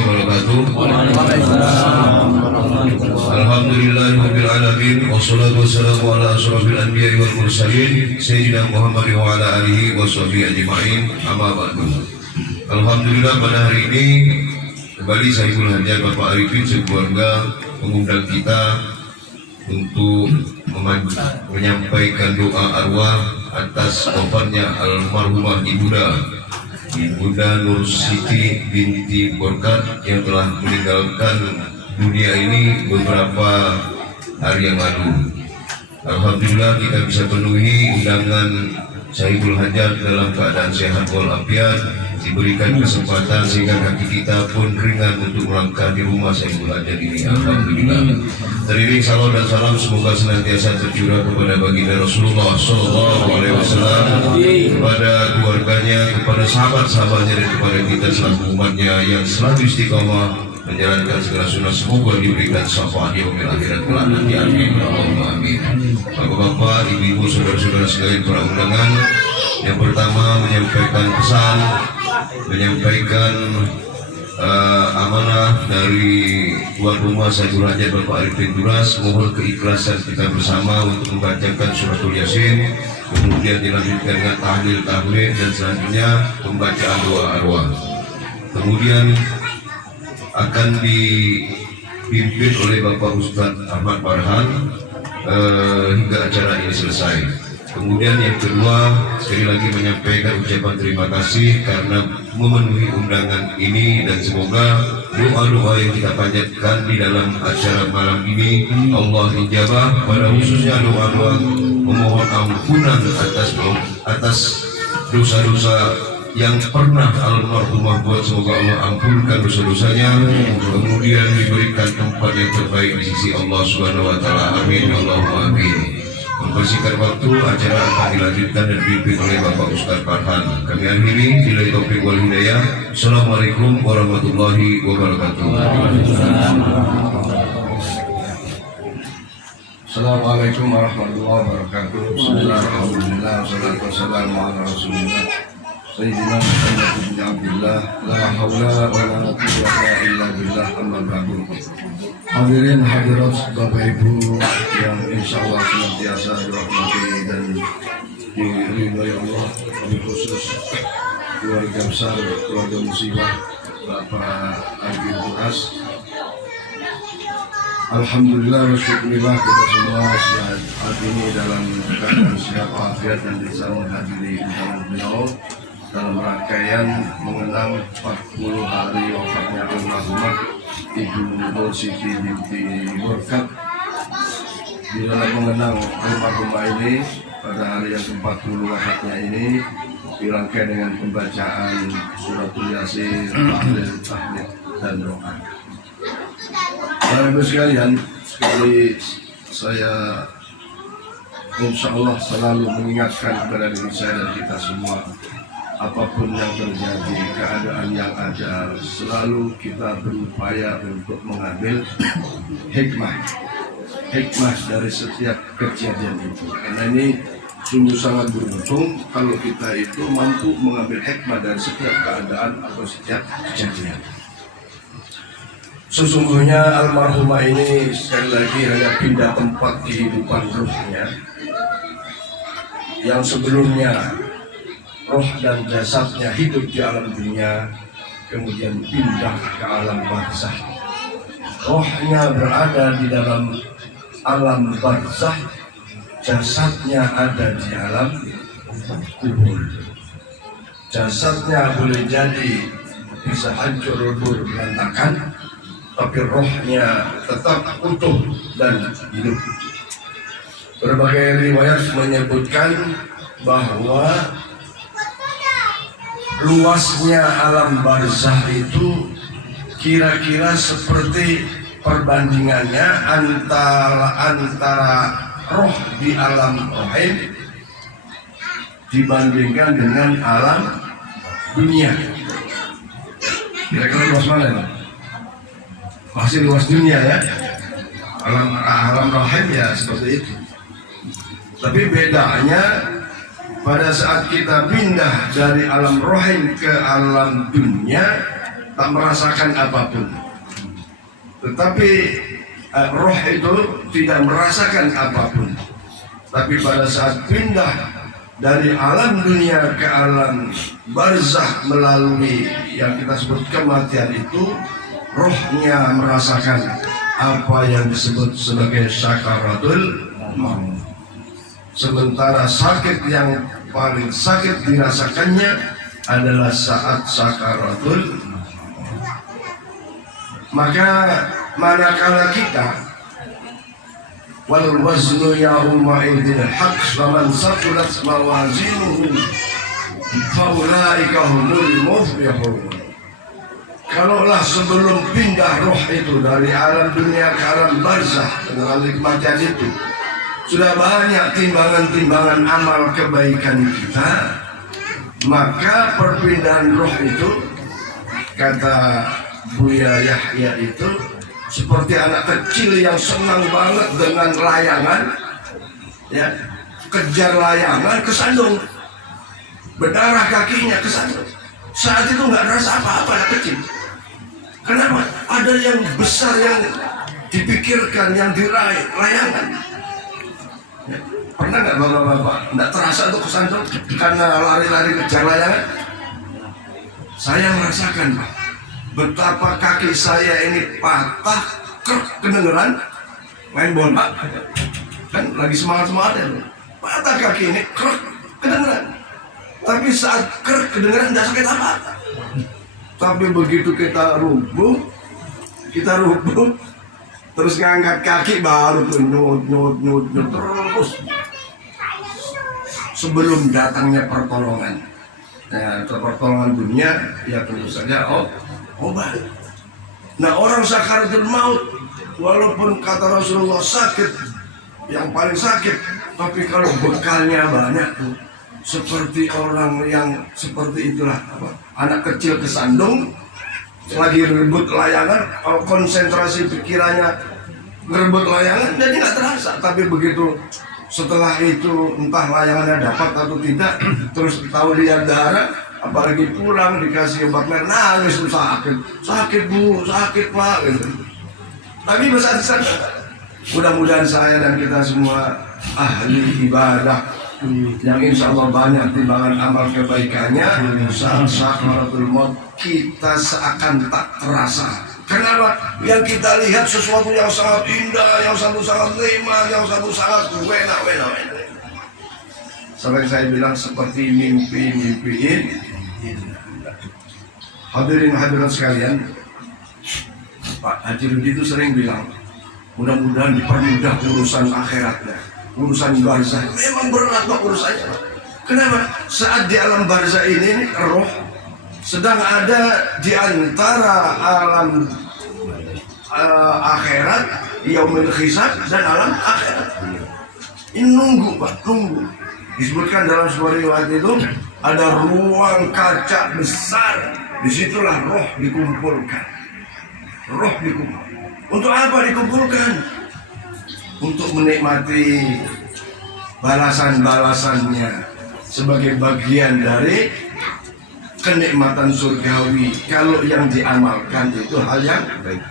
wabarakatuh. Alhamdulillahirabbil alamin wassalatu wassalamu ala asyrofil anbiya'i wal mursalin sayyidina Muhammad wa ala alihi washabbihi ajma'in. Amma ba'du. Alhamdulillah pada hari ini kembali Saiful Hajat Bapak Arifin sekeluarga mengundang kita untuk menyampaikan doa arwah atas wafatnya almarhumah Ibunda Nur Siti binti Borkat yang telah meninggalkan dunia ini beberapa hari yang lalu. Alhamdulillah kita bisa penuhi undangan Saiful Hajat dalam keadaan sehat walafiat, diberikan kesempatan sehingga kaki kita pun ringan untuk melangkah di rumah Saiful Hajat ini. Alhamdulillah. Teriring salawat dan salam semoga senantiasa tercurah kepada baginda Rasulullah SAW, kepada keluarganya, kepada sahabat-sahabatnya dan kepada kita selaku umatnya yang selalu istiqamah menjalankan segala sunnah. Semoga diberikan syafaat di yaumil akhirat kelak nanti. Amin. Allahumma amin. Bapak-bapak, ibu-ibu, saudara-saudara sekalian para undangan, yang pertama menyampaikan pesan, menyampaikan amanah dari tuan rumah Saiful Hajat Bapak Arifin Duras. Mohon keikhlasan kita bersama untuk membacakan suratul Yasin, kemudian dilanjutkan dengan tahlil dan selanjutnya pembacaan doa arwah. Kemudian akan dipimpin oleh Bapak Ustadz Ahmad Farhan hingga acara ini selesai. Kemudian yang kedua, sekali lagi menyampaikan ucapan terima kasih karena memenuhi undangan ini, dan semoga doa-doa yang kita panjatkan di dalam acara malam ini Allah ijabah, pada khususnya doa-doa memohon ampunan atas dosa-dosa yang pernah almarhumah buat. Semoga Allah ampunkan dosa-dosanya, kemudian diberikan tempat yang terbaik di sisi Allah Subhanahu wa taala. Amin. Allahumma amin. Membersihkan waktu, acara akan dilanjutkan dan dipimpin oleh Bapak Ustadz Farhan. Kami akhiri, billahi taufiq wal hidayah. Assalamualaikum warahmatullahi wabarakatuh. Assalamualaikum warahmatullahi wabarakatuh. Alhamdulillah, wassalatu wassalamu ala rasulillah Sayyidina Muhammad bin Abdullah, la haula wa la quwwata illa billah, amma ba'du. Hadirin hadirat Bapak Ibu yang insya Allah senantiasa dirahmati dan diridhoi Allah, kami khusus keluarga besar, keluarga musibah Bapak Arifin Duras. Alhamdulillah wa syukurillah kita semua saat ini dalam keadaan sehat walafiat dan bisa menghadiri undangan beliau dalam rangkaian mengenang 40 hari wafatnya almarhumah Ibu Nur Siti binti Borkat. Di dalam mengenang almarhumah ini pada hari yang ke-40 wafatnya ini dirangkai dengan pembacaan suratul Yasin, tahlil dan doa. Bapak Ibu sekalian, sekali saya insya Allah selalu mengingatkan kepada diri saya dan kita semua, apapun yang terjadi, keadaan yang ada, selalu kita berupaya untuk mengambil hikmah dari setiap kejadian itu. Karena ini sungguh sangat beruntung kalau kita itu mampu mengambil hikmah dari setiap keadaan atau setiap kejadian. Sesungguhnya almarhumah ini sekali lagi hanya pindah tempat kehidupan ruhnya, yang sebelumnya roh dan jasadnya hidup di alam dunia, kemudian pindah ke alam barzah. Rohnya berada di dalam alam barzah, jasadnya ada di alam kubur. Jasadnya boleh jadi bisa hancur lebur berantakan, tapi rohnya tetap utuh dan hidup. Berbagai riwayat menyebutkan bahwa luasnya alam barzah itu kira-kira seperti perbandingannya antara roh di alam rohim dibandingkan dengan alam dunia. Kira-kira luas mana ya? Pasti luas dunia ya. Alam rohim ya seperti itu. Tapi bedanya pada saat kita pindah dari alam rohim ke alam dunia, tak merasakan apapun. Tetapi roh itu tidak merasakan apapun. Tapi pada saat pindah dari alam dunia ke alam barzakh melalui yang kita sebut kematian itu, rohnya merasakan apa yang disebut sebagai sakaratul maut. Sementara sakit yang paling sakit dirasakannya adalah saat sakaratul maut. Maka manakala kita wal waznu yawma idil haq faman saqulat mawazinuhu faulaika humul muflihun. Kalaulah sebelum pindah roh itu dari alam dunia ke alam barzakh dengan kematian itu sudah banyak timbangan-timbangan amal kebaikan kita, maka perpindahan roh itu, kata Buya Yahya, itu seperti anak kecil yang senang banget dengan layangan, ya, kejar layangan kesandung, berdarah kakinya kesandung. Saat itu nggak rasa apa-apa anak kecil. Kenapa? Ada yang besar yang dipikirkan, yang diraih, layangan. Ya, pernah nggak bapak-bapak nggak terasa tuh kesandung karena lari-lari kejar layangan? Saya merasakan, Pak, betapa kaki saya ini patah, kedengeran main bola, kan lagi semangat-semangatnya, patah kaki ini, kedengeran. Tapi saat kedengeran tidak sakit apa-apa. Tapi begitu kita rubuh, terus ngangkat kaki baru tuh nyut terus sebelum datangnya pertolongan. Nah, pertolongan dunia ya tentu saja obat. Nah, orang sakaratul maut walaupun kata Rasulullah sakit, yang paling sakit, tapi kalau bekalnya banyak tuh seperti orang yang seperti itulah, anak kecil kesandung lagi rebut layangan, konsentrasi pikirannya ngerebut layangan jadi nggak terasa. Tapi begitu setelah itu entah layangannya dapat atau tidak, terus tahu lihat darah, apalagi pulang dikasih obat merah, nangis tuh, sakit bu, sakit pak gitu. Tapi besar di mudah-mudahan saya dan kita semua ahli ibadah yang insya Allah banyak timbangan amal kebaikannya, saat sakaratul maut kita seakan tak terasa. Kenapa? Yang kita lihat sesuatu yang sangat indah, yang satu sangat nikmat, yang satu sangat wena. Sampai saya bilang seperti mimpi-mimpiin. Hadirin hadirat sekalian, Pak Haji Rudi itu sering bilang, mudah-mudahan dipermudah urusan akhiratnya, urusan barzakh. Memang berat Pak urusannya. Kenapa? Saat di alam barzakh ini roh sedang ada di antara alam akhirat, yaumil hisab, dan alam akhirat. Ini nunggu Pak, nunggu. Disebutkan dalam sebuah riwayat itu ada ruang kaca besar. Disitulah roh dikumpulkan. Roh dikumpulkan. Untuk apa dikumpulkan? Untuk menikmati balasan-balasannya sebagai bagian dari kenikmatan surgawi. Kalau yang diamalkan itu hal yang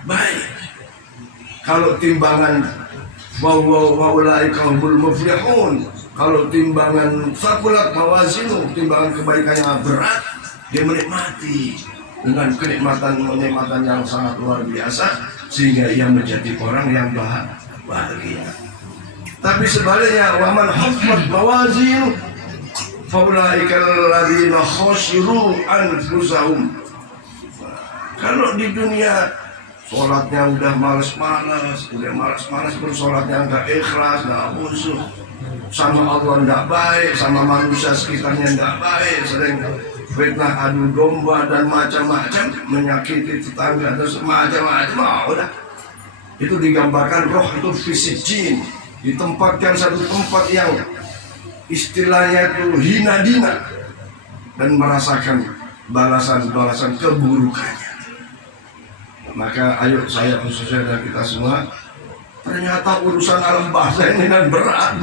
baik. Kalau timbangan waulaika humul muflihun, kalau timbangan saqulat mawazinu, timbangan kebaikannya berat, dia menikmati dengan kenikmatan yang sangat luar biasa, sehingga ia menjadi orang yang bahagia. Tapi sebaliknya, waman khaffat mawazinu faulaikal ladzina khasiru anfusahum. Kalau di dunia sholatnya udah malas-malas, terus sholatnya nggak ikhlas, nggak khusyuk, sama Allah nggak baik, sama manusia sekitarnya nggak baik, sering fitnah, adu domba dan macam-macam, menyakiti tetangga dan semacam-macam. Udah, itu digambarkan roh itu fisik jin, ditempatkan satu tempat yang istilahnya itu hina dina dan merasakan balasan-balasan keburukannya. Maka ayo saya khususnya dan kita semua, ternyata urusan alam barzakh ini kan berat.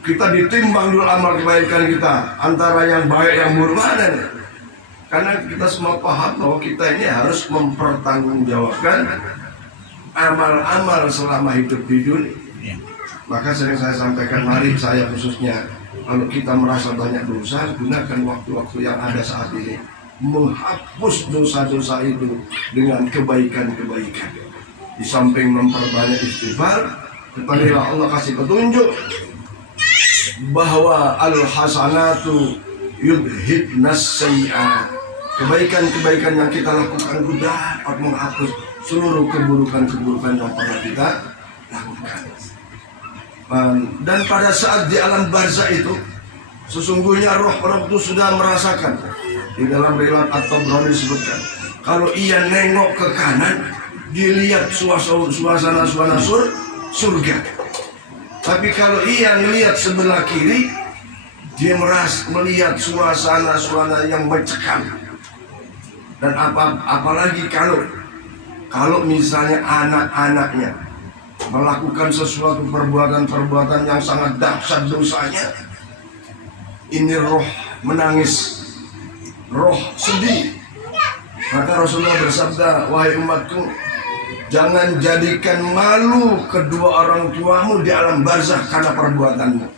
Kita ditimbang dulu amal kebaikan kita antara yang baik yang buruk mana nih? Karena kita semua paham bahwa kita ini harus mempertanggungjawabkan amal-amal selama hidup di dunia. Maka sering saya sampaikan, mari saya khususnya, kalau kita merasa banyak dosa, gunakan waktu-waktu yang ada saat ini menghapus dosa-dosa itu dengan kebaikan-kebaikan. Di samping memperbanyak istighfar, ketahuilah Allah kasih petunjuk bahwa al-hasanatu yudhibnas sayyi'at. Kebaikan-kebaikan yang kita lakukan itu dapat menghapus seluruh keburukan-keburukan yang pernah kita lakukan. Dan pada saat di alam barzah itu, sesungguhnya roh-roh itu sudah merasakan. Di dalam riwayat At-Tabrani disebutkan, kalau ia nengok ke kanan, dilihat suasana surga. Tapi kalau ia melihat sebelah kiri, dia melihat suasana yang mencekam. Dan apalagi kalau misalnya anak-anaknya melakukan sesuatu perbuatan yang sangat dahsyat dosanya, ini roh menangis, roh sedih. Maka Rasulullah bersabda, wahai umatku, jangan jadikan malu kedua orang tuamu di alam barzah karena perbuatanmu.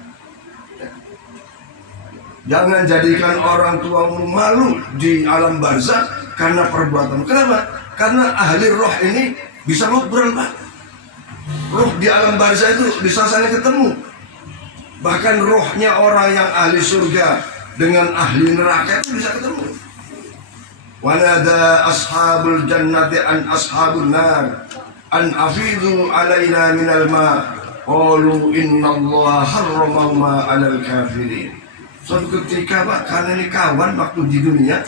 Jangan jadikan orang tuamu malu di alam barzah karena perbuatan. Kenapa? Karena ahli roh ini bisa ngobrol, Pak. Roh di alam barzah itu bisa saling ketemu. Bahkan rohnya orang yang ahli surga dengan ahli neraka itu bisa ketemu. Wanada ashabul jannati an ashabun nar an afidhu alaina minal ma qalu innallaha harramahuma 'alal kafirin. Suatu ketika, Pak, karena ini kawan waktu di dunia,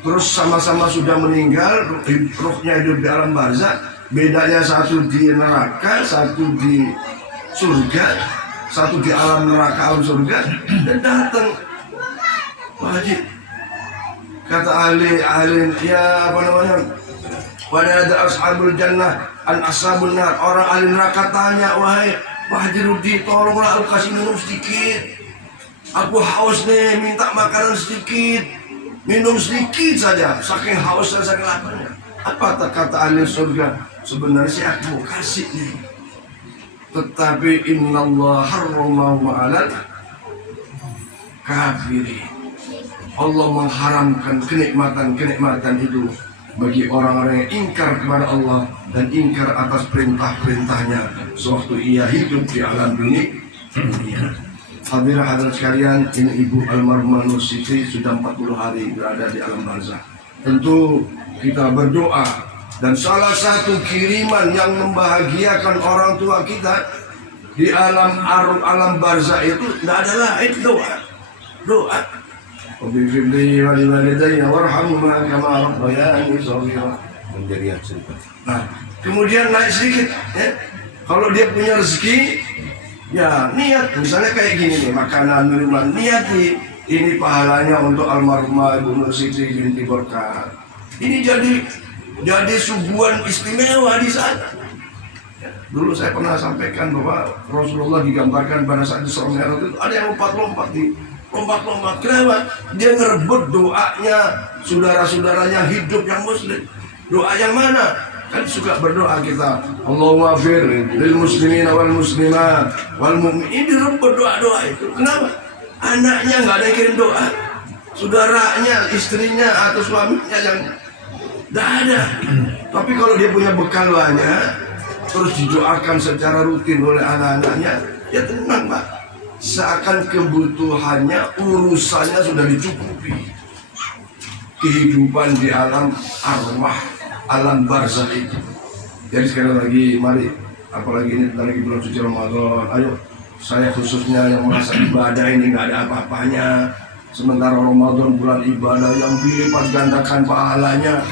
terus sama-sama sudah meninggal, rohnya hidup di alam barzah, bedanya satu di neraka, satu di surga, satu di alam neraka, alam surga, dan datang wajib. Kata ahli ya apa namanya, pada ashabul jannah an ashabun nar, orang ahli neraka tanya, wahai Pak Haji Rudi, tolonglah aku kasih minum sedikit. Aku haus nih, minta makanan sedikit, minum sedikit saja, saking haus dan saking laparnya. Apa kata ahli surga? Sebenarnya sih aku mau kasih nih, tetapi innallaha harramahu 'alal kafirin. Allah mengharamkan kenikmatan itu bagi orang-orang yang ingkar kepada Allah dan ingkar atas perintah-perintahnya sewaktu ia hidup di alam dunia. Hadirin sekalian, ini Ibu almarhumah Nur Siti sudah 40 hari berada di alam barzah. Tentu kita berdoa, dan salah satu kiriman yang membahagiakan orang tua kita di alam barzah itu tidak ada lain, doa. Wabi'firli waliwalidayya warhamhuma kama rabbayani shaghira. Menjadi cerita. Nah, kemudian naik sedikit, ya. Kalau dia punya rezeki, ya niat, misalnya kayak gini nih, makanan, minuman, niat nih, ini pahalanya untuk almarhumah Ibu Nur Siti binti Berkat. Ini jadi suguhan istimewa di sana. Dulu saya pernah sampaikan bahwa Rasulullah digambarkan pada saat Isra Mi'raj itu ada yang lompat-lompat. Kenapa? Dia ngerebut doanya saudara-saudaranya hidup yang muslim. Doa yang mana? Kan suka berdoa kita, Allahumma fir lil muslimin wal muslimat wal mu'minin, direbut doa-doa itu. Kenapa? Anaknya nggak ada yang kirim doa, saudaranya, istrinya atau suaminya yang nggak ada. Tapi kalau dia punya bekal banyak, terus didoakan secara rutin oleh anak-anaknya, ya tenang, Pak. Seakan kebutuhannya, urusannya sudah dicukupi. Kehidupan di alam arwah, alam barzah itu. Jadi sekali lagi, mari, apalagi ini lagi bulan suci Ramadan, ayo, saya khususnya yang merasa ibadah ini nggak ada apa-apanya. Sementara Ramadan bulan ibadah yang dilipat gandakan pahalanya,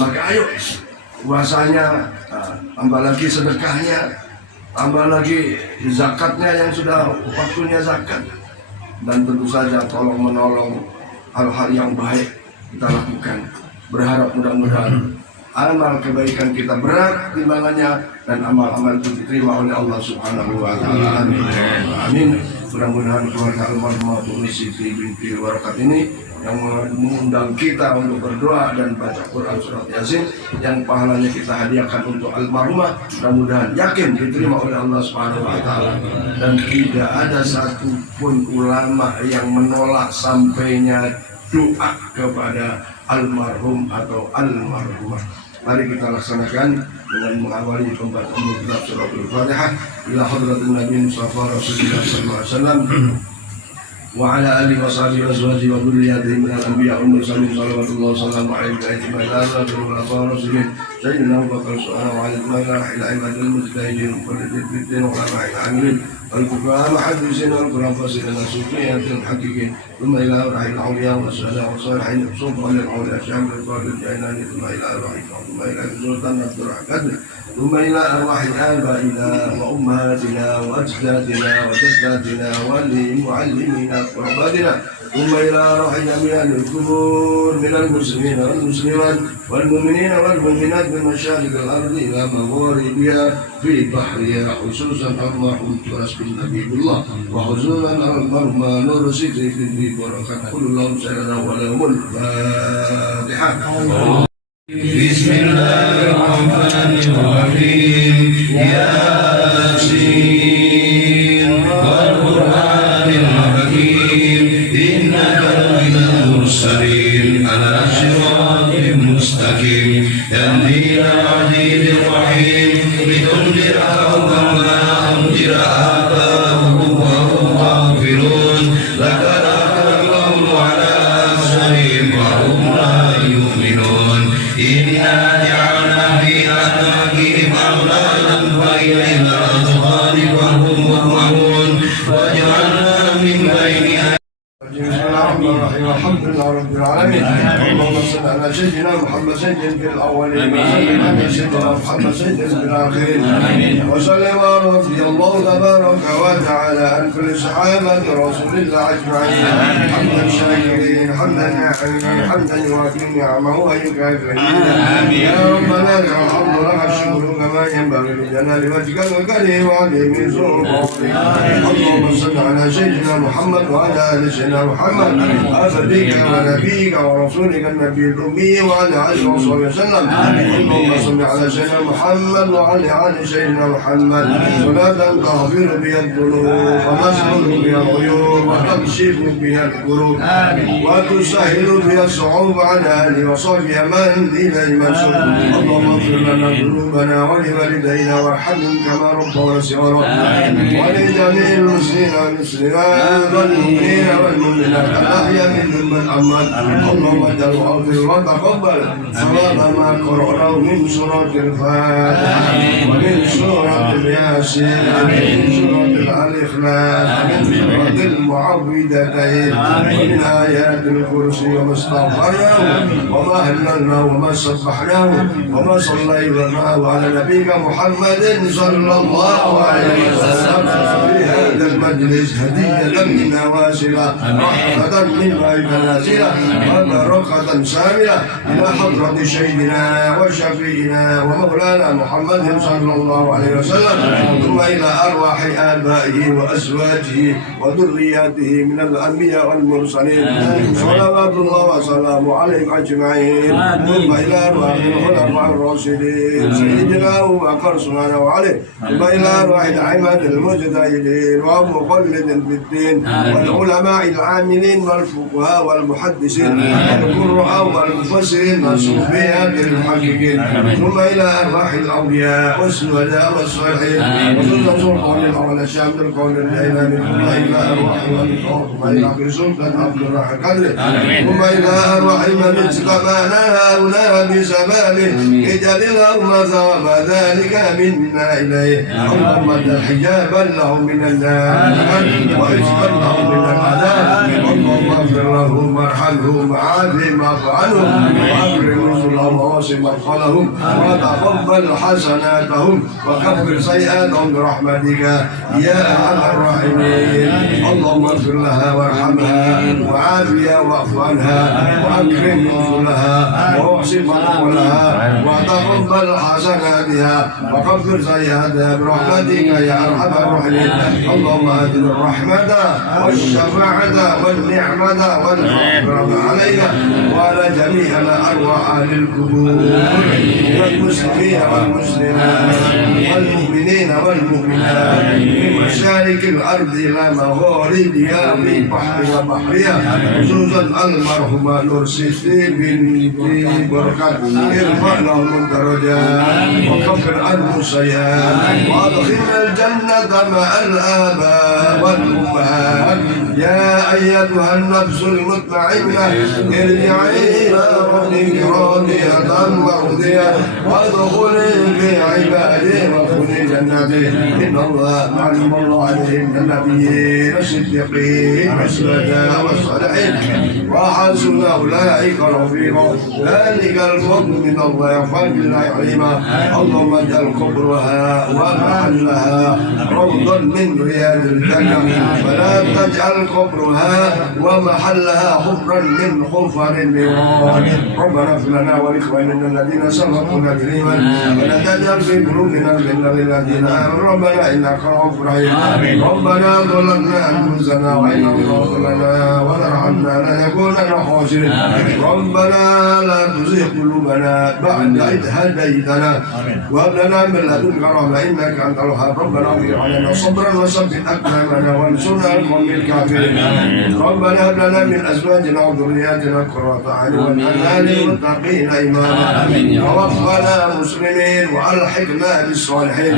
maka ayo puasanya, tambah lagi sedekahnya, tambah lagi zakatnya yang sudah waktunya zakat, dan tentu saja tolong menolong hal-hal yang baik kita lakukan. Berharap mudah-mudahan amal kebaikan kita berat timbangannya dan amal-amal itu diterima oleh Allah Subhanahu wa taala. Amin. Amin. Mudah-mudahan keluarga almarhumah Bu Siti binti Berkat ini yang mengundang kita untuk berdoa dan baca Quran surat Yasin yang pahalanya kita hadiahkan untuk almarhumah, mudah-mudahan yakin diterima oleh Allah Subhanahu wa taala. Dan tidak ada satupun ulama yang menolak sampainya doa kepada almarhum atau almarhumah. Mari kita laksanakan dengan mengawali pembacaan kitab surah Al-Fatihah ila hadratin Nabi Mustafa Rasulullah sallallahu alaihi wasallam wa ala alihi wa sahbihi wa azwajihi wa dhurriyyatihi min al-anbiya wal mursalin sallallahu alaihi wa sallam sayyidina Abu Bakar wa ala alihi al-mujtahidin wa al-muqtasidin wa ala al-amilin al-fuqaha muhaddisin wal-quran fasirin as-sufiyyah al-haqiqin thumma ila rahil awliya wa sallallahu alaihi wa sallam al-awliya syamil al-qadir jainani thumma ila rahil thumma ila sultan Abdul Qadir ثم إلى أرواح آبائنا وأمهاتنا وأجدادنا وجداتنا ولمعلمينا وعبادنا ثم إلى أرواح جميع القبور من المسلمين والمسلمات والمؤمنين والمؤمنات من مشارق الأرض إلى مغاربها في بحرها خصوصا المرحوم تراث بن حبيب الله وخصوصا المرحوم نور سيدي في بركة كل لهم سيدنا ولهم الفاتحة. بسم الله الرحمن الرحيم ياسين والقرآن الحكيم إنك لمن المرسلين على صراط مستقيم تنزيل العزيز الرحيم لتنذر قوما ما أنذر آباؤهم وهم غافلون لقد أخذ الله على أبصارهم وهم لا يؤمنون إنا جعلنا في أعناقهم أغلالا فهي إلى الأذقان وهم مقمحون وجعلنا من بين بسم الله الرحمن الرحيم الحمد لله رب العالمين اللهم صل على سيدنا محمد سيد في الاولين وعلى سيدنا محمد سيد في الاخرين وسلم رضي الله تبارك وتعالى عن كل صحابه رسول الله اجمعين حمدا شاكرين حمدا ناعمين حمدا يوافي نعمه ويكافئ يا ربنا لك الحمد لك الشكر كما ينبغي لجلال وجهك الكريم وعظيم سلطانك اللهم صل على سيدنا محمد وعلى ال سيدنا محمد عبدك ونبيك ورسولك النبي الأمي وعلى آله وصحبه وسلم اللهم صل على سيدنا محمد وعلى آل سيدنا محمد صلاة تغفر بها الذنوب وتسلل بها العيوب وتكشف بها الكروب وتسهل بها الصعوبة على آله وصحبه من إليه منسوب اللهم اغفر لنا ذنوبنا ولوالدينا وارحمهم كما ربونا صغارا ولجميع المسلمين والمسلمات والمؤمنين والمؤمنات الأحياء منهم من أمات اللهم اجعله أغفر وتقبل ثواب ما قرأناه من سورة الفاتحة ومن سورة الياسين ومن سورة الإخلاص ومن سورة المعوذتين ومن آيات الكرسي وما استغفرناه وما هللناه وما سبحناه وما صليناه على نبيك محمد صلى الله عليه وسلم في هذا المجلس هدية منا واسلة رحمة من غير نازلة وبركة شاملة إلى حضرة سيدنا وشفينا ومولانا محمد صلى الله عليه وسلم ثم إلى أرواح آبائه وأزواجه وذرياته من الأنبياء والمرسلين صلوات الله وسلامه عليهم أجمعين ثم إلى أرواح الخلفاء الراشدين سيدنا أبو بكر سبحانه وعليه ثم إلى أرواح الأئمة المجتهدين ومقلد في الدين والعلماء العاملين والفقهاء والمحدثين والقراء والمفسرين والصوفيات المحققين ثم إلى أرواح الأولياء والشهداء والصالحين وسلطان سلطان الأولى شام الكون الإيماني ثم إلى أرواح ثم إلى سلطان عبد الرحمن قدر ثم إلى أرواح من استقبلنا هؤلاء بسببه اجعل اللهم ثواب ذلك منا إليه اللهم اجعل حجابا لهم من النار وإسقا لهم من العذاب اللهم اغفر لهم وارحمهم وعافهم واعف عنهم واكرم نزلهم اللهم واصل مدخلهم وتقبل حسناتهم وكفر سيئاتهم برحمتك يا ارحم الراحمين. اللهم اغفر لها وارحمها وعافها واعف عنها واكرم نزلها واحسن مدخلها وتقبل حسناتها وكفر سيئاتها برحمتك يا ارحم الراحمين. اللهم اتنا الرحمه والشفاعه والنعمه والمغفره علينا وعلى جميع الارواح اهل القبور والمسلمين والمسلمات والمؤمنين والمؤمنات من مشارق الارض الى مغاربها في بحر وبحرها خصوصا المرحومه نور سيدي بنتي بركات ارفع لهم الدرجات وكفر عنهم السيئات وادخلنا الجنه مع الاباء والامهات. يا ايتها النفس المطمئنه ارجعي الى ربك راضيه مرضيه وادخلي في عبادي وادخلي جنتي ان الله مع المرضين النبيين والصديقين والشهداء والصالحين وحسن اولئك رفيقا ذلك الفضل من الله وفضل الله عليما. اللهم اجعل قبرها ومحلها روضا من رياض الجنه ولا تجعل قبرها ومحلها حفرا من حفر النيران. ربنا اغفر لنا ولاخواننا الذين سبقونا بالايمان ولا تجعل في قلوبنا غلا للذين امنوا ربنا انك رؤوف رحيم. ربنا ظلمنا انفسنا وان لم تغفر لنا وترحمنا لنكونن خاسرين. ربنا لا تزغ قلوبنا بعد إذ هديتنا وهب لنا من لدنك رحمة إنك أنت الوهاب. ربنا اغفر علينا صبرا وثبت أقدامنا وانصرنا على القوم الكافرين. ربنا هب لنا من أزواجنا وذرياتنا قرة أعين واجعلنا للمتقين إماما توفنا مسلمين وألحقنا بالصالحين.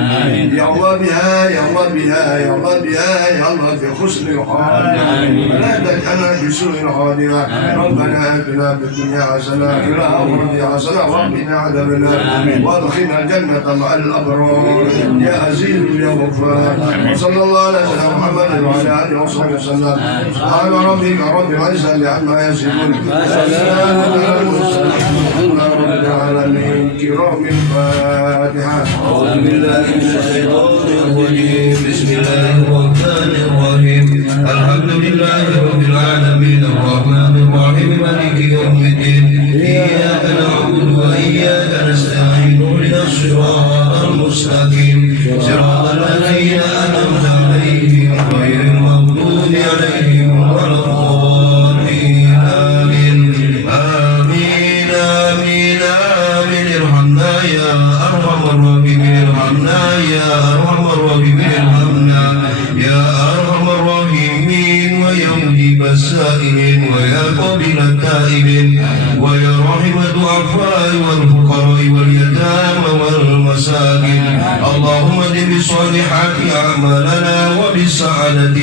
يا الله بها يا الله بها يا الله بها يا الله في حسن الخاتمة ولا تجعلنا في سوء الخاتمة. ربنا آتنا في الدنيا حسنة وفي الآخرة حسنة وقنا عذاب النار وادخلنا الجنة مع الأبرار يا عزيز يا غفار. وصلى الله على سيدنا محمد وعلى آله وصحبه وسلم. سبحان ربك رب العزة عما يصفون وسلام على المرسلين رب العالمين. كرام الفاتحة. أعوذ بالله من الشيطان الرجيم بسم الله الرحمن الرحيم الحمد لله رب العالمين الرحمن الرحيم مالك يوم الدين إياك نعبد وإياك نستعين اهدنا الصراط المستقيم صراط الذين أنعمت عليهم غير المغضوب عليهم ولا الضالين آمين آمين آمين آمين. ارحمنا يا أرحم الراحمين ارحمنا يا أرحم الراحمين ارحمنا يا أرحم الراحمين ويا مجيب السائلين ويا قابل التائبين ويا رحم الضعفاء والفقراء واليتامى والمساكين. اللهم ادم بالصالحات أعمالنا وبالسعادة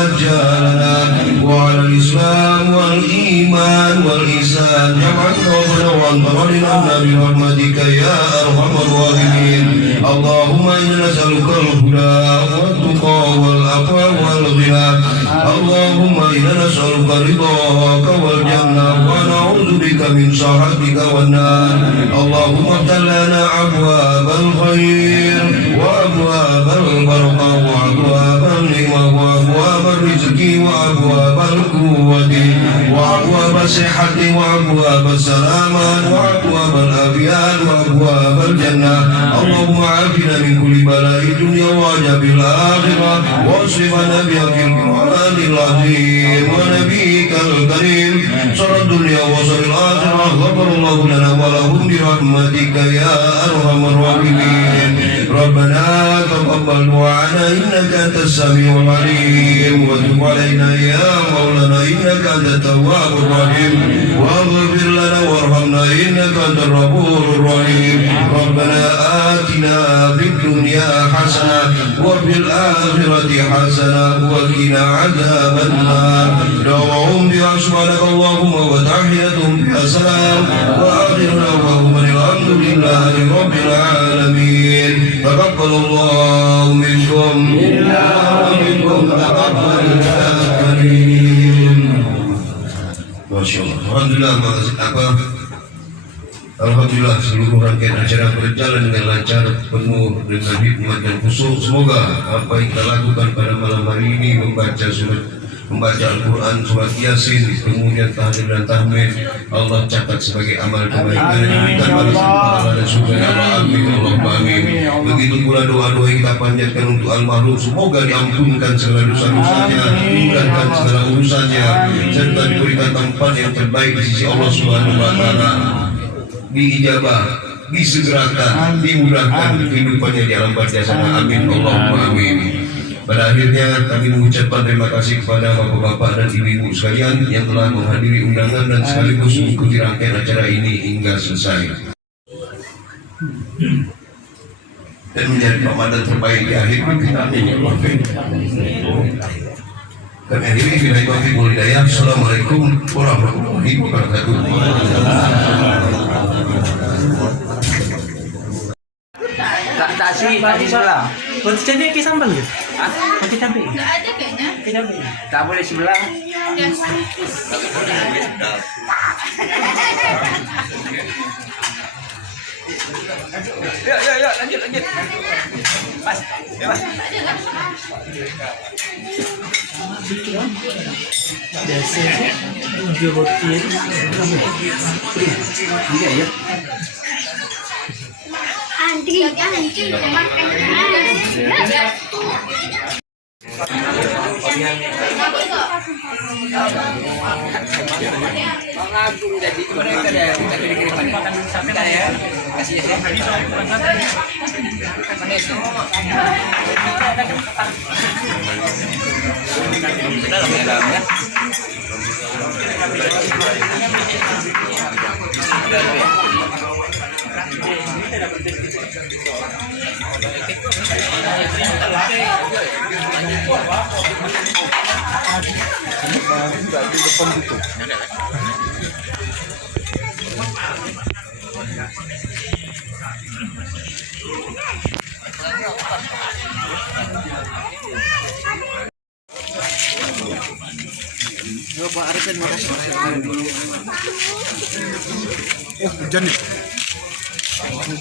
آجالنا وعلى الإسلام والإيمان والإحسان جمعنا ربنا وأنت رضينا برحمتك يا أرحم الراحمين. اللهم إنا نسألك الهدى والتقى والعفو والغنى. اللهم إنا نسألك رضاك والجنة ونعوذ بك من سخطك والنار. اللهم افتح لنا أبواب الخير وأبواب البركة وأبواب النعمة وأبواب الرزق وأبواب القوة وأبواب الصحة وأبواب السلامة وأبواب الأبيان وأبواب الجنة. اللهم عافنا من كل بلاء الدنيا وعذاب الآخرة واصرفنا بحق القرآن العظيم ونبيك الكريم شر الدنيا وشر الآخرة. غفر الله لنا ولهم برحمتك يا أرحم الراحمين. ربنا تقبل دعاءنا إنك أنت السميع العليم وتب علينا يا مولانا إنك أنت التواب الرحيم واغفر لنا وارحمنا إنك أنت الغفور الرحيم. ربنا آتنا في الدنيا حسنة وفي الآخرة حسنة وقنا عذاب النار. دعوهم بها سبحانك اللهم وتحيتهم بها سلام وآخر دعواهم الحمد لله رب العالمين. تقبل الله منكم إنا ومنكم تقبل يا كريم. Masya Allah. Alhamdulillah Alhamdulillah seluruh rangkaian acara berjalan dengan lancar, penuh dengan hikmat dan khusyuk. Semoga apa yang kita lakukan pada malam hari ini membaca Al-Quran, surat Yasin, kemudian tahlil dan tahmid, Allah catat sebagai amal kebaikan dan diberikan balasan pahala dan surga. Ya Allah, amin, Allahumma amin. Begitu pula doa-doa yang kita panjatkan untuk almarhum, semoga diampunkan segala dosa-dosanya, dimudahkan segala urusannya, serta diberikan tempat yang terbaik di sisi Allah Subhanahu wa Ta'ala, diijabah, disegerakan, dimudahkan kehidupannya di alam barzah sana. Amin, Allahumma amin. Pada akhirnya kami mengucapkan terima kasih kepada bapak-bapak dan ibu-ibu sekalian yang telah menghadiri undangan dan sekaligus mengikuti rangkaian acara ini hingga selesai dan menjadi ramadan terbaik di akhir kita. Amin ya Allah. Kami akhiri billahi taufiq wal hidayah. Assalamualaikum warahmatullahi wabarakatuh. Tasi sebelah. Roti cabai ke sambal gitu? Hah? Roti cabai. Nggak ada kayaknya. Tak boleh sebelah. Ya. Yuk, lanjut. Pas. Biasa sih. Jual roti itu. Ya. Anti makan. Mengagung jadi mereka ada kirim ya. Kasih ya. Dalam ya. Pak Arifin, makasih. Hujan nih. Mari